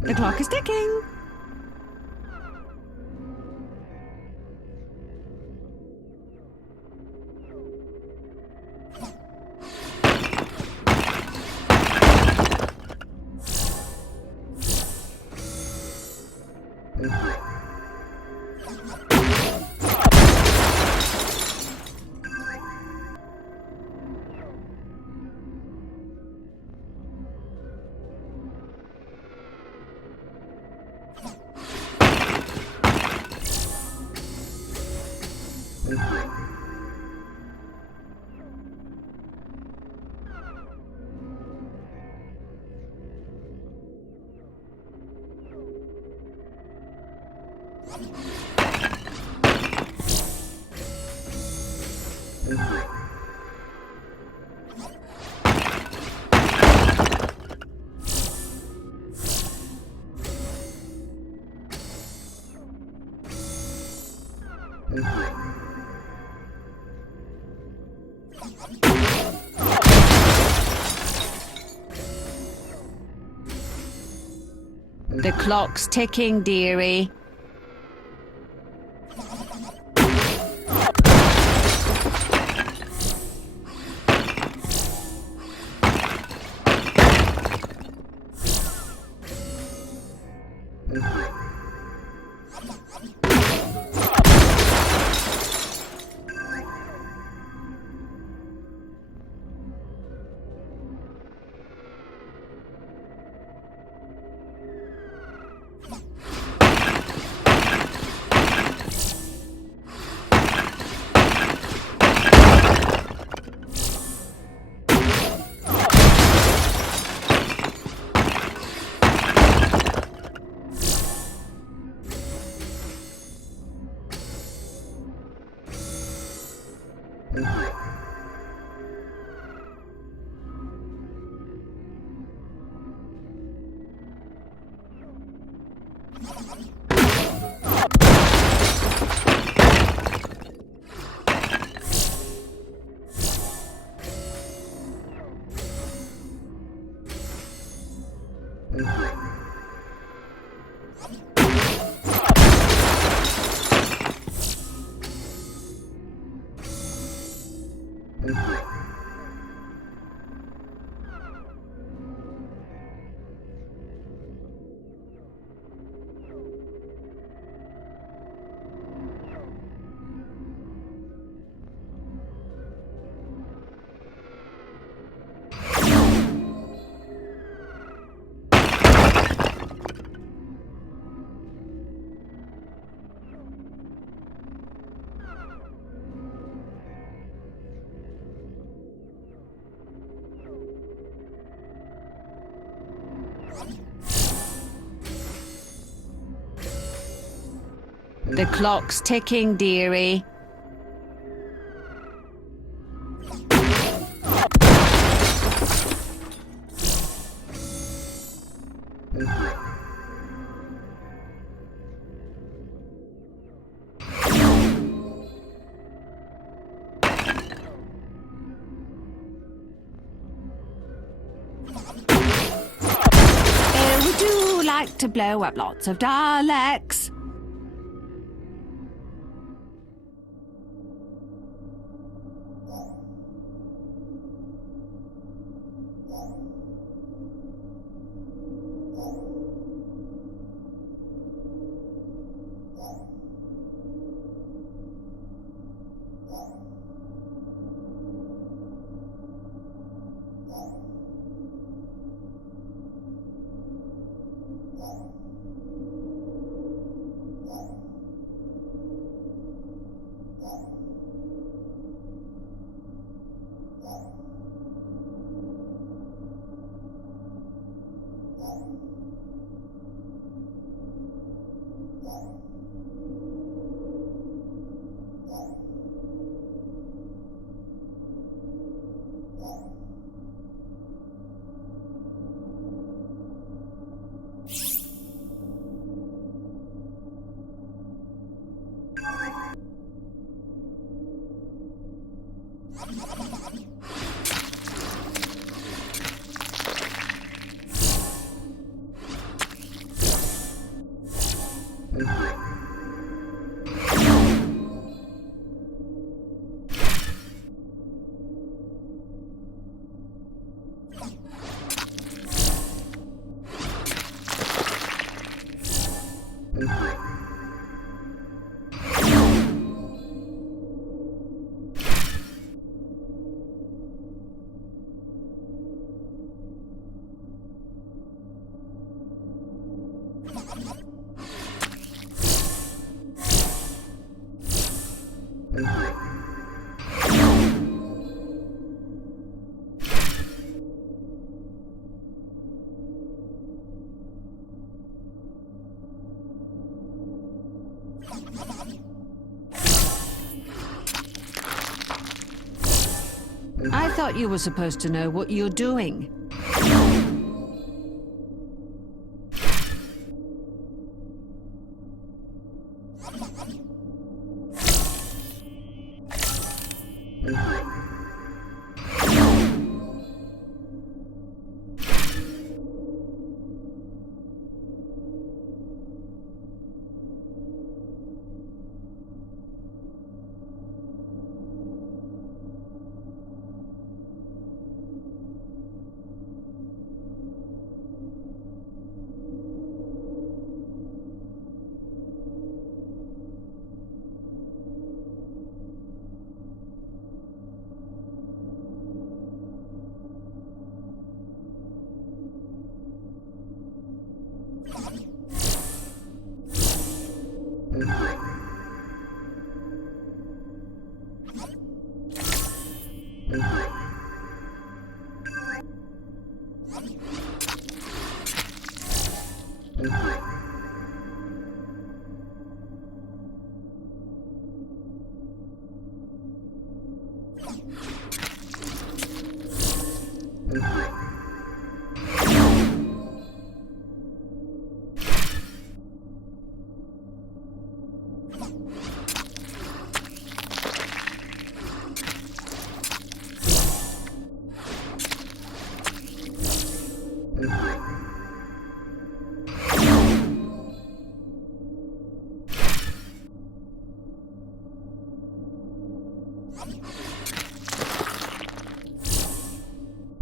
The clock is ticking. The clock's ticking, dearie. The clock's ticking, dearie. Would you like to blow up lots of Daleks? I thought you were supposed to know what you're doing.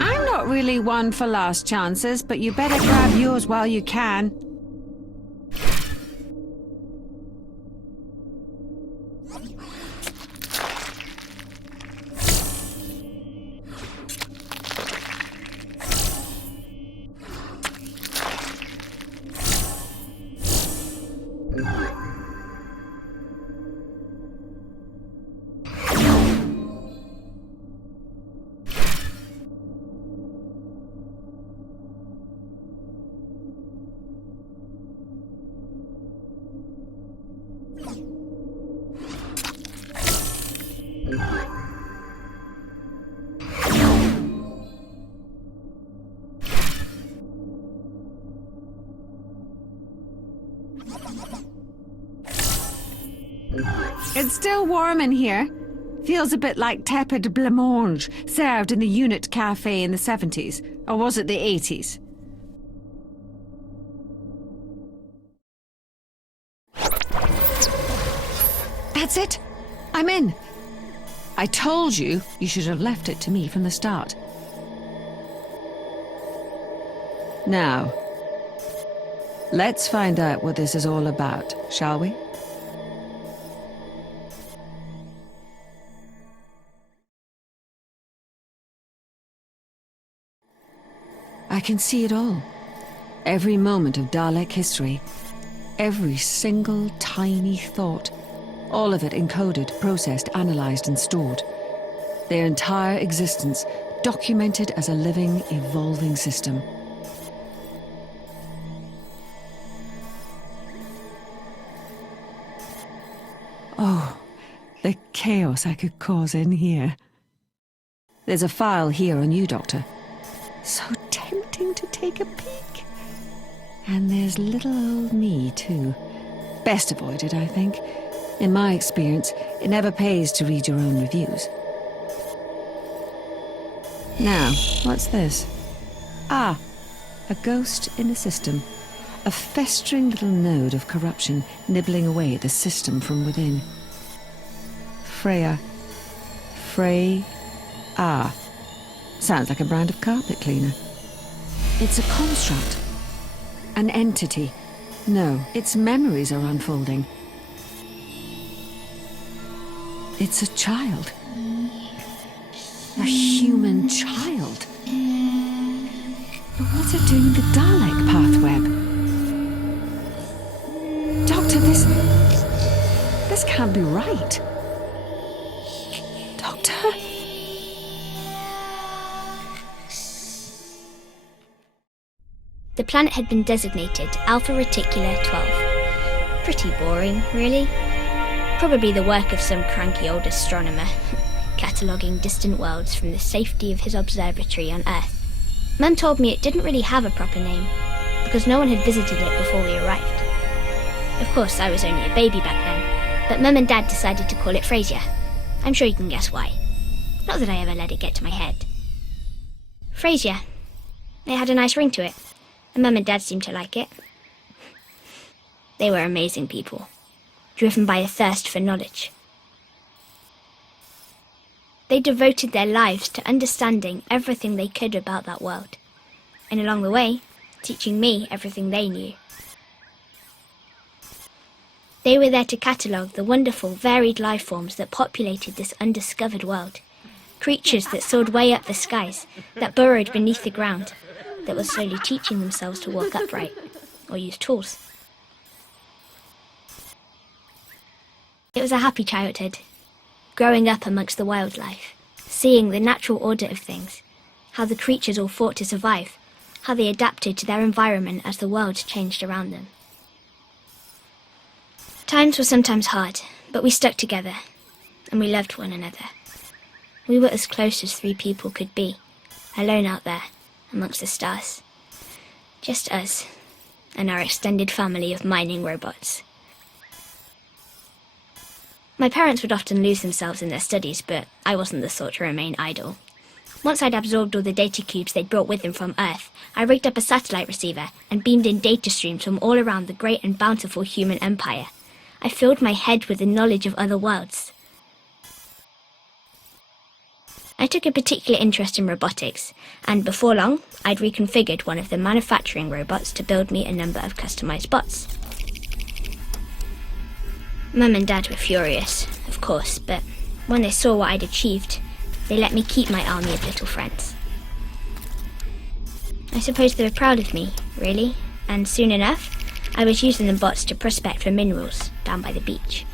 I'm not really one for last chances, but you better grab yours while you can. It's still warm in here. Feels a bit like tepid blancmange served in the unit cafe in the 70s. Or was it the 80s? That's it. I'm in. I told you you should have left it to me from the start. Now, let's find out what this is all about, shall we? I can see it all. Every moment of Dalek history. Every single tiny thought. All of it encoded, processed, analyzed, and stored. Their entire existence documented as a living, evolving system. Oh, the chaos I could cause in here. There's a file here on you, Doctor. So tempting to take a peek. And there's little old me, too. Best avoided, I think. In my experience, it never pays to read your own reviews. Now, what's this? Ah, a ghost in the system. A festering little node of corruption nibbling away at the system from within. Freyja. Freyja. Sounds like a brand of carpet cleaner. It's a construct. An entity. No, its memories are unfolding. It's a child. A human child. What's it doing in the Dalek pathweb? Doctor, this can't be right. Doctor? The planet had been designated Alpha Reticula 12. Pretty boring, really. Probably the work of some cranky old astronomer, cataloguing distant worlds from the safety of his observatory on Earth. Mum told me it didn't really have a proper name, because no one had visited it before we arrived. Of course, I was only a baby back then, but Mum and Dad decided to call it Freyja. I'm sure you can guess why. Not that I ever let it get to my head. Freyja. It had a nice ring to it, and Mum and Dad seemed to like it. They were amazing people, driven by a thirst for knowledge. They devoted their lives to understanding everything they could about that world, and along the way, teaching me everything they knew. They were there to catalogue the wonderful, varied life forms that populated this undiscovered world. Creatures that soared way up the skies, that burrowed beneath the ground, that were slowly teaching themselves to walk upright, or use tools. It was a happy childhood, growing up amongst the wildlife, seeing the natural order of things, how the creatures all fought to survive, how they adapted to their environment as the world changed around them. Times were sometimes hard, but we stuck together, and we loved one another. We were as close as three people could be, alone out there, amongst the stars. Just us, and our extended family of mining robots. My parents would often lose themselves in their studies, but I wasn't the sort to remain idle. Once I'd absorbed all the data cubes they'd brought with them from Earth, I rigged up a satellite receiver and beamed in data streams from all around the great and bountiful human empire. I filled my head with the knowledge of other worlds. I took a particular interest in robotics, and before long, I'd reconfigured one of the manufacturing robots to build me a number of customized bots. Mum and Dad were furious, of course, but when they saw what I'd achieved, they let me keep my army of little friends. I suppose they were proud of me, really, and soon enough, I was using the bots to prospect for minerals down by the beach.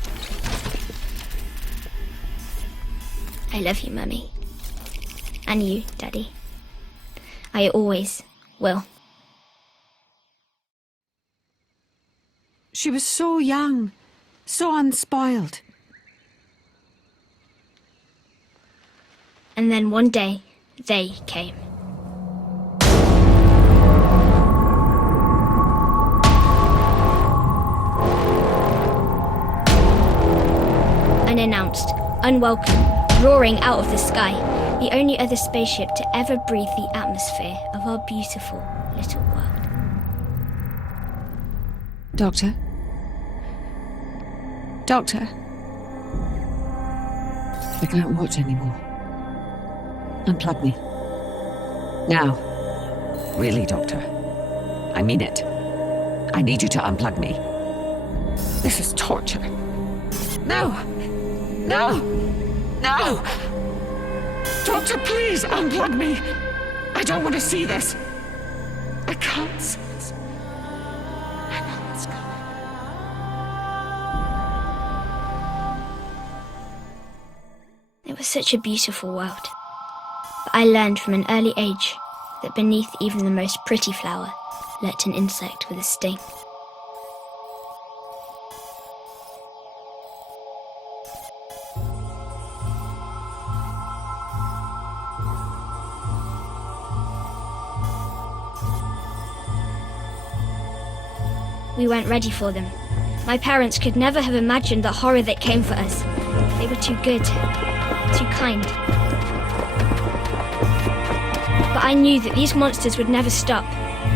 I love you, Mummy. And you, Daddy. I always will. She was so young, so unspoiled. And then one day, they came. Unannounced, unwelcome, roaring out of the sky, the only other spaceship to ever breathe the atmosphere of our beautiful little world. Doctor? Doctor? I can't watch anymore. Unplug me. Now. Really, Doctor. I mean it. I need you to unplug me. This is torture. No! No! No! Doctor, please unplug me! I don't want to see this. I can't see this. I know it's coming. It was such a beautiful world. But I learned from an early age that beneath even the most pretty flower lurked an insect with a sting. We weren't ready for them. My parents could never have imagined the horror that came for us. They were too good, too kind. But I knew that these monsters would never stop.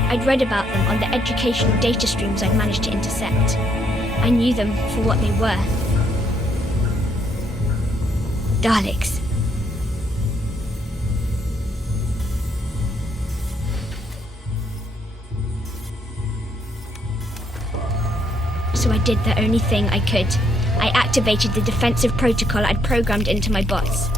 I'd read about them on the educational data streams I'd managed to intercept. I knew them for what they were. Daleks. so I did the only thing I could. I activated the defensive protocol I'd programmed into my bots.